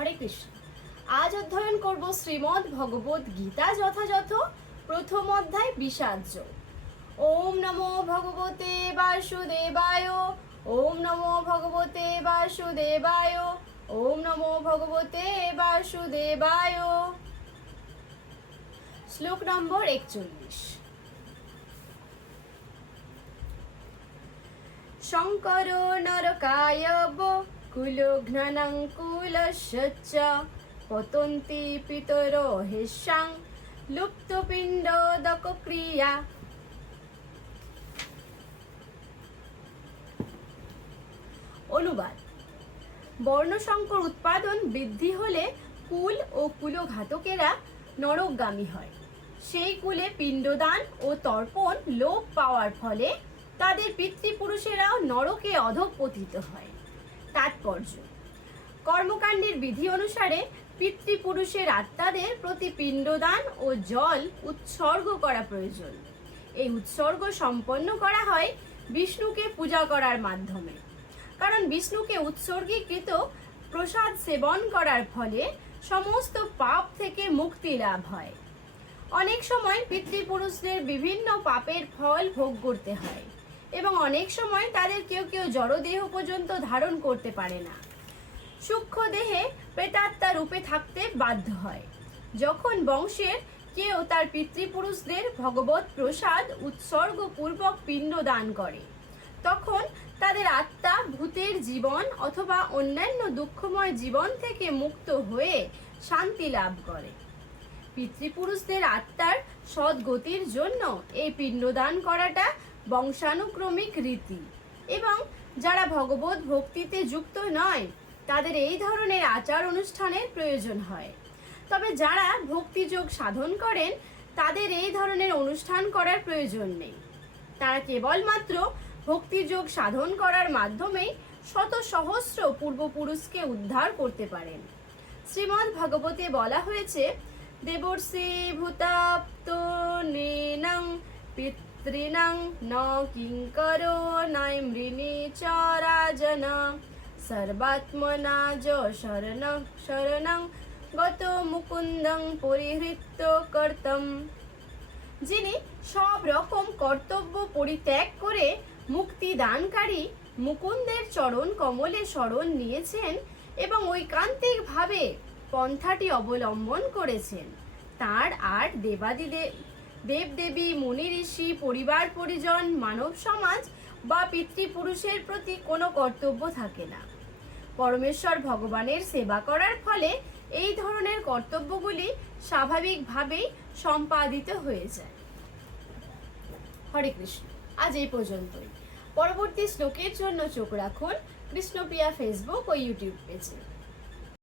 হরে কৃষ্ণ। আজ অধ্যয়ন করব শ্রীমদ্ ভগবত গীতা যথাযথ, প্রথম অধ্যায় বিষাদ্য ওম নমো ভগবতে বাসুদেবায়, ওম নমো ভগবতে বাসুদেবায়, ওম নমো ভগবতে বাসুদেবায়। শ্লোক নম্বর একচল্লিশ। শঙ্কর নরকায় পতন্তি পিতর হিসাং লুপ্তপিণ্ডোদক ক্রিয়া অনুবাদ। বর্ণসংকর উৎপাদন বৃদ্ধি হলে কুল ও কুলঘাতকেরা নরকগামী হয়। সেই কুলে পিণ্ডদান ও তর্পণ লোপ পাওয়ার ফলে তাদের পিতৃপুরুষেরাও নরকে অধঃপতিত হয়। তাৎপর্য। কর্মকাণ্ডের বিধি অনুসারে পিতৃপুরুষের আত্মাদের প্রতি পিণ্ডদান ও জল উৎসর্গ করা প্রয়োজন। এই উৎসর্গ সম্পন্ন করা হয় বিষ্ণুকে পূজা করার মাধ্যমে। কারণ বিষ্ণুকে উৎসর্গীকৃত প্রসাদ সেবন করার ফলে সমস্ত পাপ থেকে মুক্তি লাভ হয়। অনেক সময় পিতৃপুরুষদের বিভিন্ন পাপের ফল ভোগ করতে হয়। এবং অনেক সময় তাদের কেউ কেউ জড়দেহ পর্যন্ত ধারণ করতে পারে না। সূক্ষ্ম দেহে প্রেতাত্মা রূপে থাকতে বাধ্য হয়। যখন বংশের কেউ তার পিতৃপুরুষদের ভগবত প্রসাদ, উৎসর্গপূর্বক পিণ্ড দান করে, তখন তাদের আত্মা ভূতের জীবন অথবা অন্যান্য দুঃখময় জীবন থেকে মুক্ত হয়ে শান্তি লাভ করে। পিতৃপুরুষদের আত্মার সদ্গতির জন্য এই পিণ্ডদান করাটা বংশানুক্রমিক রীতি। এবং যারা ভগবত ভক্তিতে যুক্ত নয়, তাদের এই ধরনের আচার অনুষ্ঠানের প্রয়োজন হয়। তবে যারা ভক্তিযোগ সাধন করেন, তাদের এই ধরনের অনুষ্ঠান করার প্রয়োজন নেই। তারা কেবলমাত্র ভক্তিযোগ সাধন করার মাধ্যমেই শত সহস্র পূর্বপুরুষকে উদ্ধার করতে পারেন। শ্রীমদ্ ভগবতে বলা হয়েছে, দেবর্ষি ভূতাপ্ত নেনং পিতৃণং ন কিঙ্করো নয় মৃণী চ রাজন সর্বাত্মনা য শরণ শরণং গত মুকুন্দং পরিহৃত কর্তম যিনি সব রকম কর্তব্য পরিত্যাগ করে মুক্তি দানকারী মুকুন্দের চরণ কমলে শরণ নিয়েছেন এবং ঐকান্তিকভাবে পন্থাটি অবলম্বন করেছেন, তার আর দেবাদিদেব দেবদেবী, মুনি ঋষি, পরিবার, পরিজন, মানব সমাজ বা পিতৃপুরুষের প্রতি কোনো কর্তব্য থাকে না। পরমেশ্বর ভগবানের সেবা করার ফলে এই ধরনের কর্তব্যগুলি স্বাভাবিকভাবেই সম্পাদিত হয়ে যায়। হরে কৃষ্ণ। আজ এই পর্যন্তই। পরবর্তী শ্লোকের জন্য চোখ রাখুন কৃষ্ণপ্রিয়া ফেসবুক ও ইউটিউব পেজে।